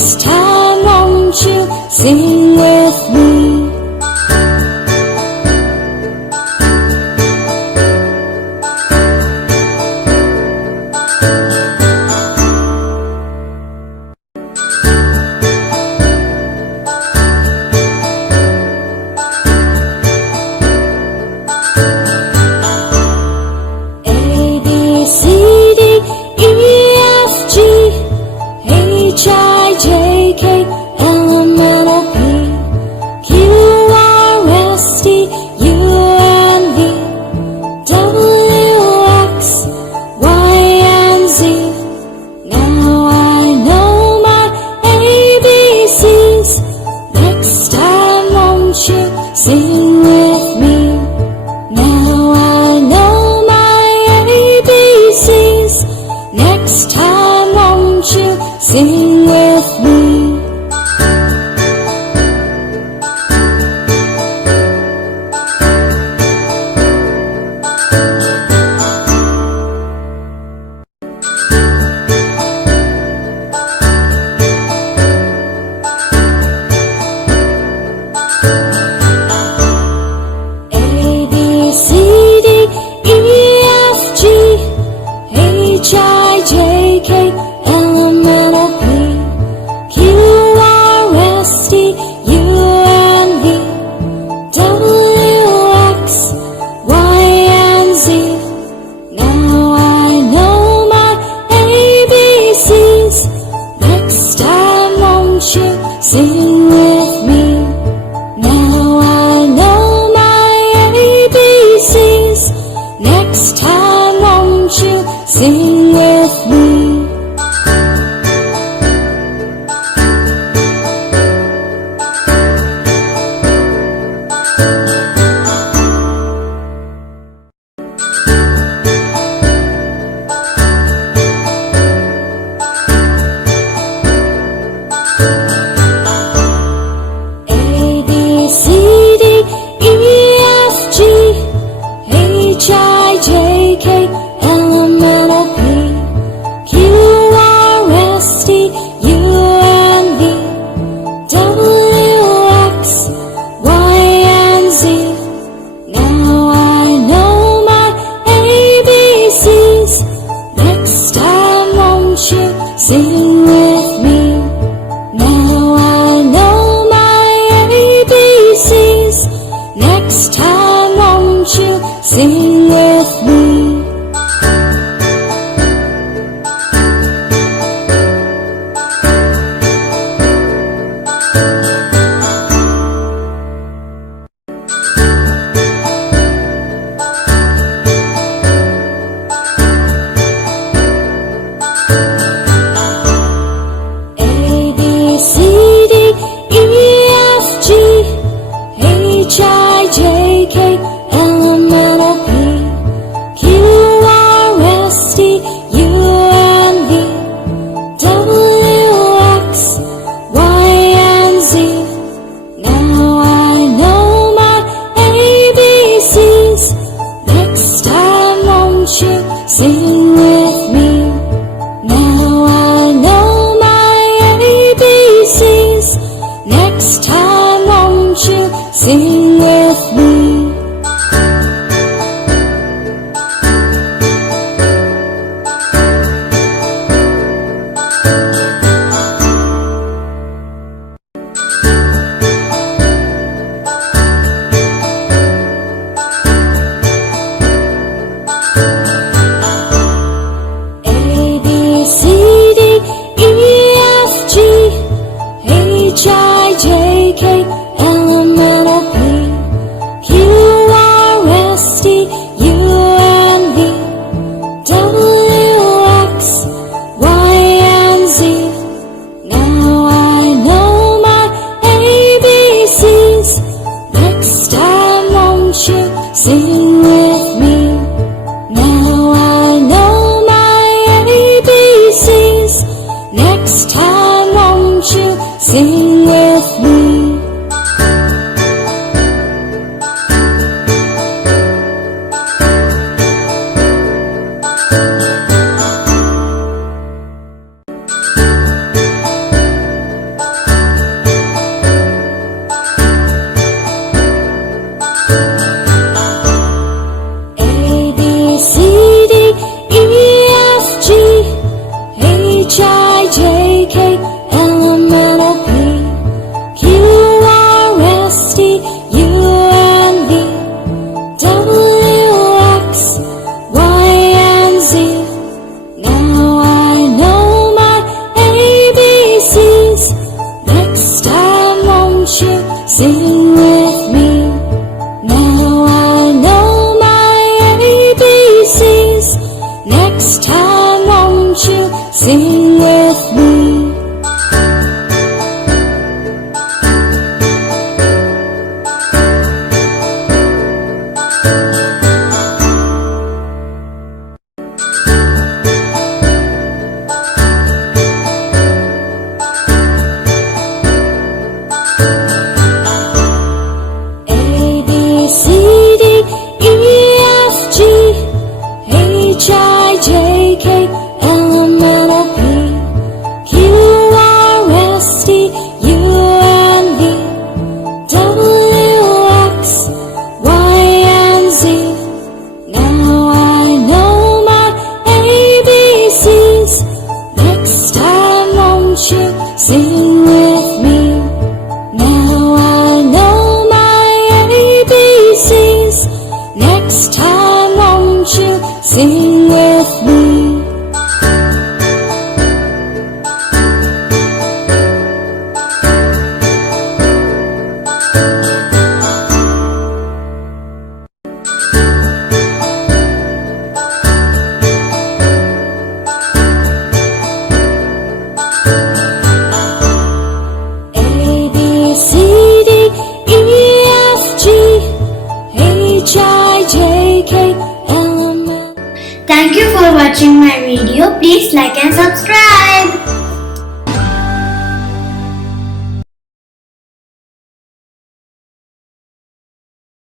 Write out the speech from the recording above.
Next time, won't you sing with me? A, B, C, D, E, F, G, H, I, J, K, L, M, N, O, P, Q, R, S, T, U, and V, W, X, Y, and Z. Now I know my ABCs. Next time, won't you sing with me? Now I know my ABCs. Next time, won't you sing with me? A, B, C, D, E, F, G, H, I, J, K, L, M, N, O, P, Q, R, S, T, U, and V, W, X, Y, and Z. Now I know my ABCs. Next time, won't you sing with me? Now I know my ABCs. Next time, won't you sing with me? A, B, C, D, E, F, G, H, I, J, K, L, M, N, O, P, Q, R, S, T, U, and V, W, X, Y, and Z. Now I know my ABCs. Next time, won't you sing with me? Now I know my ABCs. Next time, won't you sing with me? H-I-J-K, L-M-N-O-P, Q-R-S-T, U-N-V, W-X, Y-and-Z. Now I know my ABCs. Next time won't you sing with me? Now I know my ABCs. Next time won't you sing with me? ABCD, EFG, HIJK, LMNOP, QRST, UNV, WX, YZ. Now I know my ABCs. Next time won't you sing with me? Now I know my ABCs. Next time won't you sing with me? ABCD, EFG, HIJK, LMN. Thank you for watching my video. Please like and subscribe.